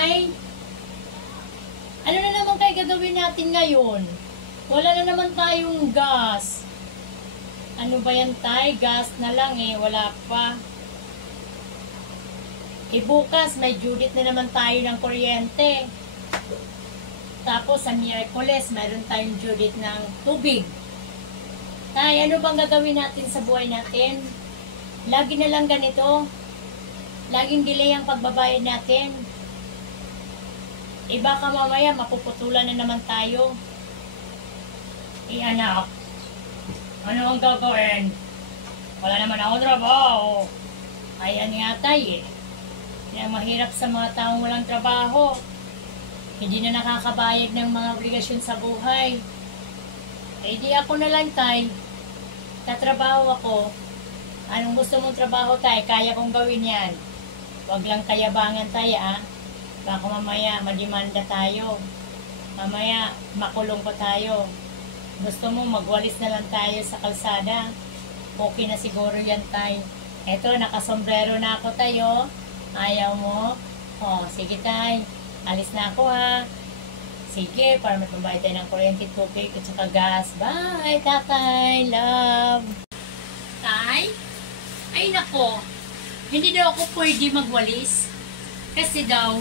Tay? Ano na naman kayo gagawin natin ngayon? Wala na naman tayong gas. Ano ba yan, Tay? Gas na lang eh. Wala pa. Bukas, may Judith na naman tayo ng kuryente. Tapos, sa Miyerkules, mayroon tayong Judith ng tubig. Tay, ano bang gagawin natin sa buhay natin? Lagi na lang ganito. Laging delay ang pagbabayad natin. Baka mamaya, mapuputulan na naman tayo. Anak, ano ang gagawin? Wala naman ako trabaho. Ayan nga, Tay eh. Yan mahirap sa mga taong walang trabaho. Hindi na nakakabayad ng mga obligasyon sa buhay. Di ako na lang, Tay. Tatrabaho ako. Anong gusto mong trabaho, Tay? Kaya kong gawin yan. Huwag lang kayabangan, Tay, ah. Baka mamaya madimanda tayo. Mamaya makulong pa tayo. Gusto mo magwalis na lang tayo sa kalsada. Okay na siguro yan, Tay. Eto, nakasombrero na ako, tayo. Ayaw mo? Sige, Tay. Alis na ako, ha. Sige, para magpambayad tayo ng kuryente, tubig, at saka gas. Bye, Tatay. Love. Tay? Ay, nako. Hindi daw ako pwede magwalis. Kasi daw,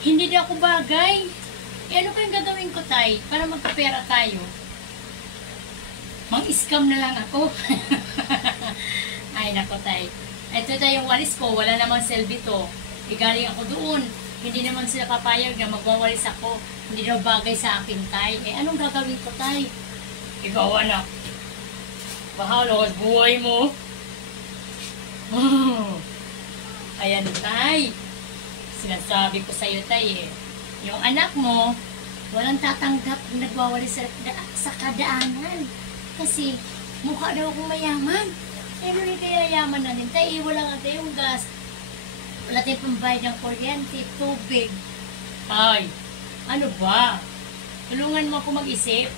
hindi daw ako bagay. Ano kayong gagawin ko, Tay? Para magkapera tayo. Mang-scam na lang ako. Ay, nako, Tay. Ito tayo yung walis ko. Wala namang selfie to. Galing ako doon. Hindi naman sila papayag na magwawalis ako. Hindi daw bagay sa akin, Tay. Anong gagawin ko, Tay? Ikaw, anak. Bahala sa buhay mo. Ayan, Tay. Sinasabi ko sa'yo, Tay, eh. Yung anak mo, walang tatanggap na nagwawalis sa kadaanan. Kasi, mukha daw akong mayaman. Pero hindi kaya yaman natin, Tay. Wala nga tayong gas. Wala tayong pambayad ng kuryente, tubig. Ay, ano ba? Tulungan mo ako mag-isip.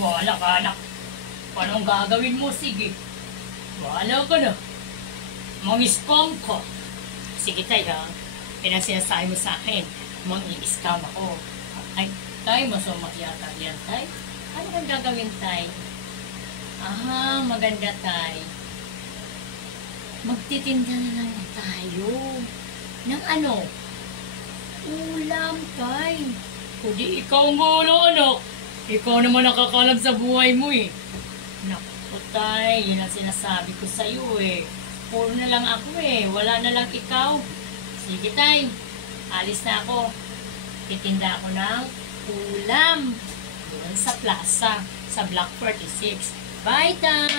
Bahala ka, anak. Anong gagawin mo? Sige. Bahala ka na. Mang-scam ka. Sige, Tay, ha? Yan ang sinasabi mo sa akin. Mang-i-scam ako. Ay, Tay, masumak yata yan, Tay. Ano kang gagawin, Tay? Aha, maganda, Tay. Magtitinda na lang tayo. Ng ano? Ulam, Tay. Kundi ikaw ang gulo, anak. Ikaw naman nakakalam sa buhay mo, eh. Naku, Tay, yun ang sinasabi ko sa'yo, eh. Puro na lang ako, eh. Wala na lang ikaw. Sige, Tay. Alis na ako. Titinda ako ng ulam. Doon sa plaza. Sa Block 46. Bye, Tay.